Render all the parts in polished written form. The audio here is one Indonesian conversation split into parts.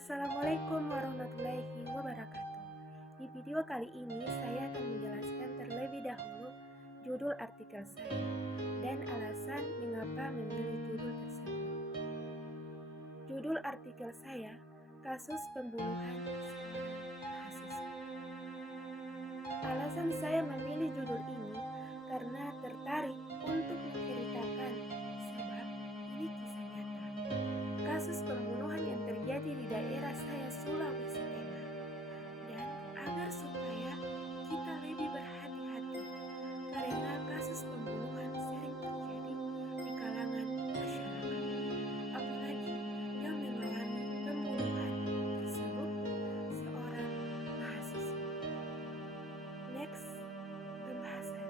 Assalamualaikum warahmatullahi wabarakatuh. Di video kali ini saya akan menjelaskan terlebih dahulu judul artikel saya dan alasan mengapa memilih judul tersebut. Judul artikel saya, Kasus Pembunuhan Seorang Mahasiswa. Alasan saya memilih judul ini karena tertarik untuk menceritakan sebab ini kisah nyata. Kasus pembunuhan yang terjadi di daerah saya Sulawesi Tengah, dan agar supaya kita lebih berhati-hati karena kasus pembunuhan sering terjadi di kalangan masyarakat, apalagi yang mengalami pembunuhan tersebut seorang mahasiswa. Next, pembahasan.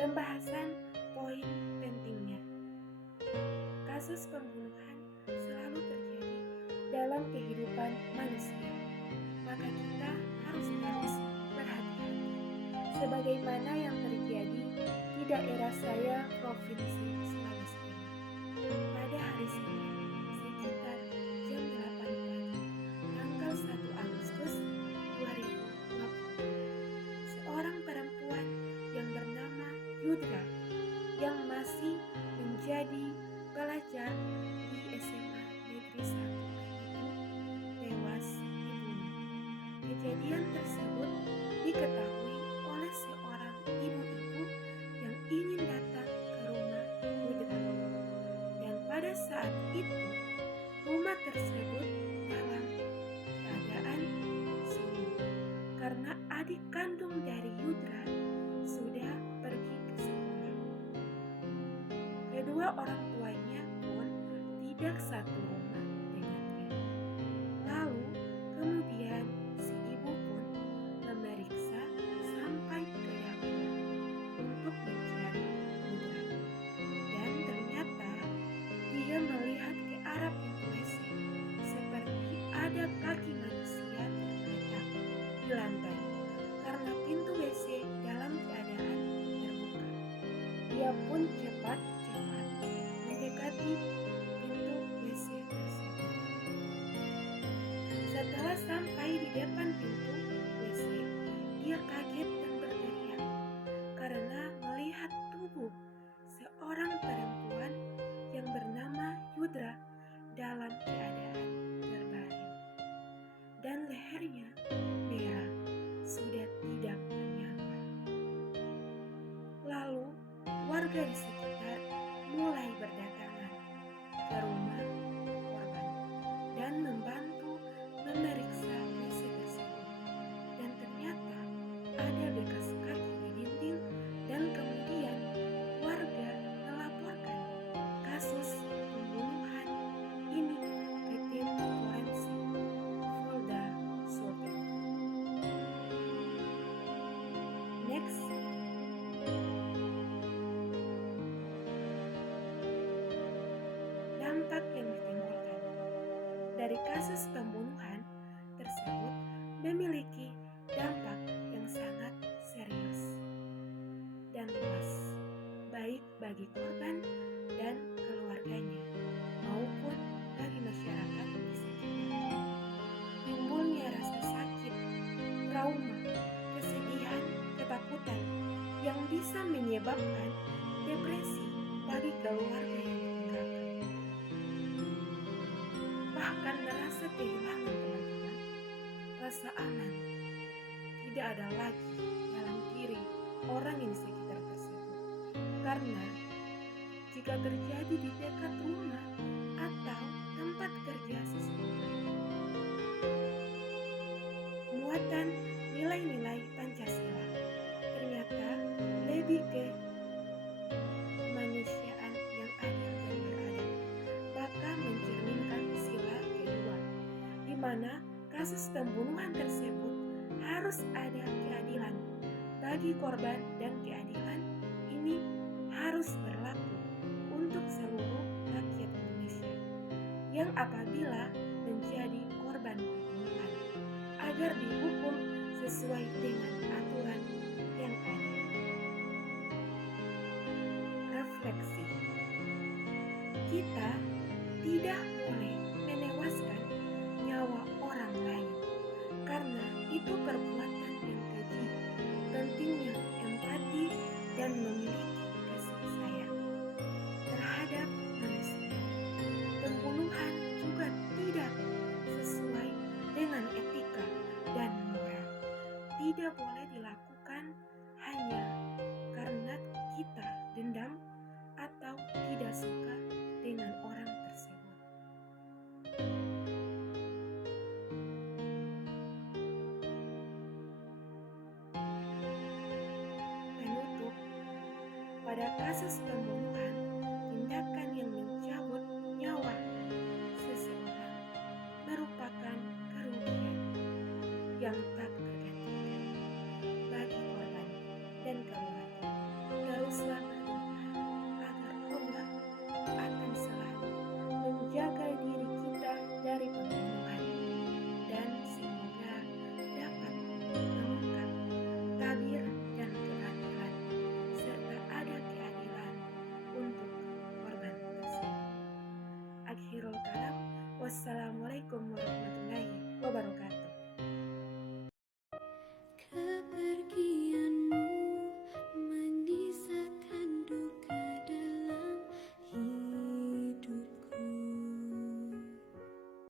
Pembahasan poin pentingnya. Kasus pembunuhan selalu terjadi dalam kehidupan manusia, maka kita harus terus berhati-hati. Sebagaimana yang terjadi di daerah saya, Provinsi Sulawesi Tengah. Pada hari Senin, sekitar jam 8 pagi, tanggal 1 Agustus 2020, seorang perempuan yang bernama Yudra yang masih menjadi pelajar di SMA Negeri 1 itu tewas dibunuh. Kejadian tersebut diketahui oleh seorang ibu-ibu yang ingin datang ke rumah Yudra. Dan pada saat itu, rumah tersebut dalam keadaan sunyi karena adik kandung dari Yudra sudah pergi ke sekolah. Kedua orang tuanya pun tidak satu rumah dengannya. Lalu kemudian si ibu pun memeriksa sampai ke dapur untuk mencari Yudra. Dan ternyata dia melihat ke arah pintu WC seperti ada kaki manusia tergeletak di lantai karena pintu WC dalam keadaan terbuka. Dia pun cepat-cepat mendekati pintu WC tersebut. Setelah sampai di depan pintu WC, dia kaget dan berteriak karena melihat tubuh seorang perempuan yang bernama Yudra dalam keadaan terbaring. Dan lehernya merah, sudah tidak bernyawa. Lalu warga di sekitar mulai berdatangan ke rumah korban dan membantu memeriksa WC tersebut. Dan ternyata ada bekas kaki di dinding dan kemudian warga melaporkan kasus pembunuhan ini ke tim forensik Polda Sulteng. Next, dampak yang ditimbulkan dari kasus pembunuhan tersebut memiliki dampak yang sangat serius dan luas, baik bagi korban dan keluarganya maupun bagi masyarakat di sekitar. Timbulnya rasa sakit, trauma, kesedihan, ketakutan yang bisa menyebabkan depresi bagi keluarga yang ditinggalkan. Bahkan merasa kehilangan teman-teman, rasa aman tidak ada lagi dalam diri orang yang di sekitar tersebut. Karena jika terjadi di dekat rumah atau tempat kerja seseorang, muatan nilai-nilai Pancasila ternyata lebih ke kemanusiaan yang adil dan beradab, bahkan mencerminkan sila kedua, di mana kasus pembunuhan tersebut harus ada keadilan bagi korban dan keadilan ini harus berlaku untuk seluruh rakyat Indonesia yang apabila menjadi korban pembunuhan agar dihukum sesuai dengan aturan yang ada. Refleksi. Kita tidak boleh menewaskan nyawa orang lain karena itu perbuatan yang keji. Pentingnya empati dan memiliki kasih sayang terhadap manusia. Pembunuhan juga tidak sesuai dengan etika dan moral. Tidak boleh dilakukan hanya karena kita dendam atau tidak suka dengan orang tersebut. Penutup, pada kasus pembunuhan, tindakan yang